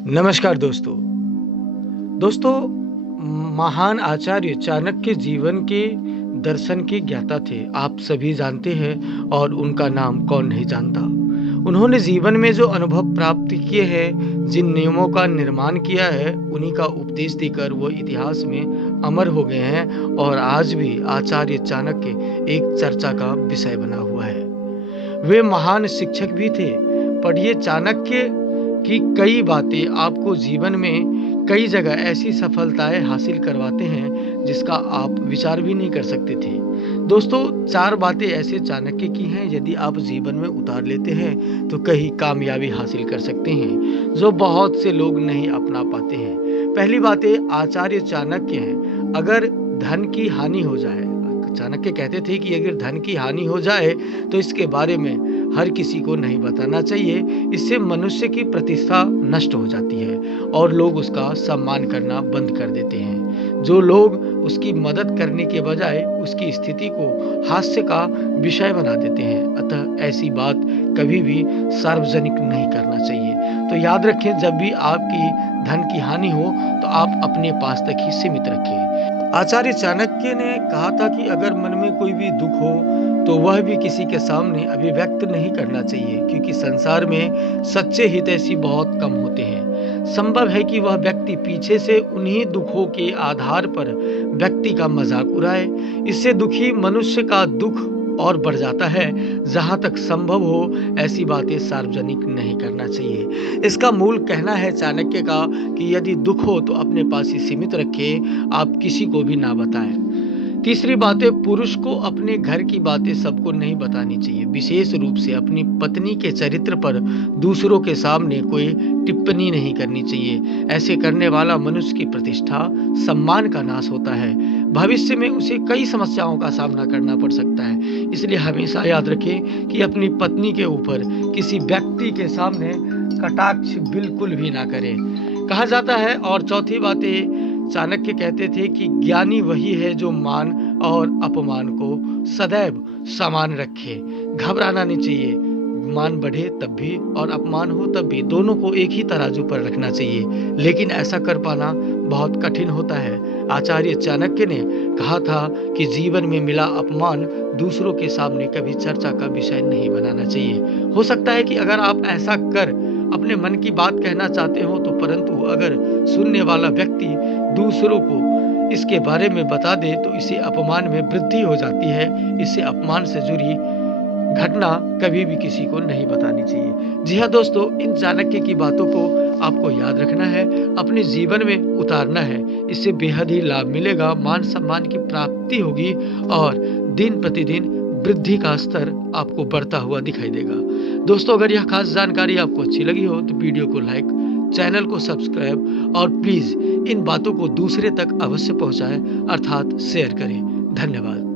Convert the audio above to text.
नमस्कार दोस्तों। दोस्तों, महान आचार्य चाणक्य जीवन के दर्शन के ज्ञाता थे। आप सभी जानते हैं और उनका नाम कौन नहीं जानता। उन्होंने जीवन में जो अनुभव प्राप्त किए हैं, जिन नियमों का निर्माण किया है, उन्हीं का उपदेश देकर वो इतिहास में अमर हो गए हैं और आज भी आचार्य चाणक्य एक चर्चा का विषय बना हुआ है। वे महान शिक्षक भी थे। पढ़िए चाणक्य की कई बातें आपको जीवन में कई जगह ऐसी सफलताएं हासिल करवाते हैं जिसका आप विचार भी नहीं कर सकते थे। दोस्तों, 4 बातें ऐसे चाणक्य की हैं, यदि आप जीवन में उतार लेते हैं तो कई कामयाबी हासिल कर सकते हैं, जो बहुत से लोग नहीं अपना पाते हैं। पहली बातें आचार्य चाणक्य हैं। अगर धन की हानि हो जाए, चाणक्य कहते थे कि अगर धन की हानि हो जाए तो इसके बारे में हर किसी को नहीं बताना चाहिए। इससे मनुष्य की प्रतिष्ठा नष्ट हो जाती है और लोग उसका सम्मान करना बंद कर देते हैं। जो लोग उसकी मदद करने के बजाय उसकी स्थिति को हास्य का विषय बना देते हैं। अतः ऐसी बात कभी भी सार्वजनिक नहीं करना चाहिए। तो याद रखें, जब भी आपकी धन की हानि हो तो आप अपने पास तक ही सीमित रखें। आचार्य चाणक्य ने कहा था कि अगर मन में कोई भी दुख हो तो वह भी किसी के सामने अभिव्यक्त नहीं करना चाहिए, क्योंकि संसार में सच्चे हितैषी बहुत कम होते हैं। संभव है कि वह व्यक्ति पीछे से उन्हीं दुखों के आधार पर व्यक्ति का मजाक उड़ाए। इससे दुखी मनुष्य का दुख और बढ़ जाता है। जहां तक संभव हो ऐसी बातें सार्वजनिक नहीं करना चाहिए। इसका मूल कहना है चाणक्य का कि यदि दुख हो तो अपने पास ही सीमित रखें, आप किसी को भी ना बताएं। तीसरी बात है, पुरुष को अपने घर की बातें सबको नहीं बतानी चाहिए, विशेष रूप से अपनी पत्नी के चरित्र पर दूसरों के सामने कोई टिप्पणी नहीं करनी चाहिए। ऐसे करने वाला मनुष्य की प्रतिष्ठा, सम्मान का नाश होता है। भविष्य में उसे कई समस्याओं का सामना करना पड़ सकता है। इसलिए हमेशा याद रखें कि अपनी पत्नी के ऊपर किसी व्यक्ति के सामने कटाक्ष बिल्कुल भी ना करें। कहा जाता है। और चौथी बात है, चाणक्य कहते थे कि ज्ञानी वही है जो मान और अपमान को सदैव समान रखे। घबराना नहीं चाहिए। मान बढ़े तब भी और अपमान हो तब भी, दोनों को एक ही तराजू पर रखना चाहिए। लेकिन ऐसा कर पाना बहुत कठिन होता है। आचार्य चाणक्य ने कहा था कि जीवन में मिला अपमान दूसरों के सामने कभी चर्चा का विषय नहीं बनाना चाहिए। हो सकता है कि अगर आप ऐसा कर अपने मन की बात कहना चाहते हो तो, परंतु अगर सुनने वाला व्यक्ति दूसरों को इसके बारे में बता दे तो इसे अपमान में वृद्धि हो जाती है। इससे अपमान से जुड़ी घटना कभी भी किसी को नहीं बतानी चाहिए। जी हाँ दोस्तों, इन चाणक्य की बातों को आपको याद रखना है, अपने जीवन में उतारना है। इससे बेहद ही लाभ मिलेगा, मान सम्मान की प्राप्ति होगी और दिन प्रतिदिन वृद्धि का स्तर आपको बढ़ता हुआ दिखाई देगा। दोस्तों, अगर यह खास जानकारी आपको अच्छी लगी हो तो वीडियो को लाइक, चैनल को सब्सक्राइब और प्लीज इन बातों को दूसरे तक अवश्य पहुंचाएं, अर्थात शेयर करें। धन्यवाद।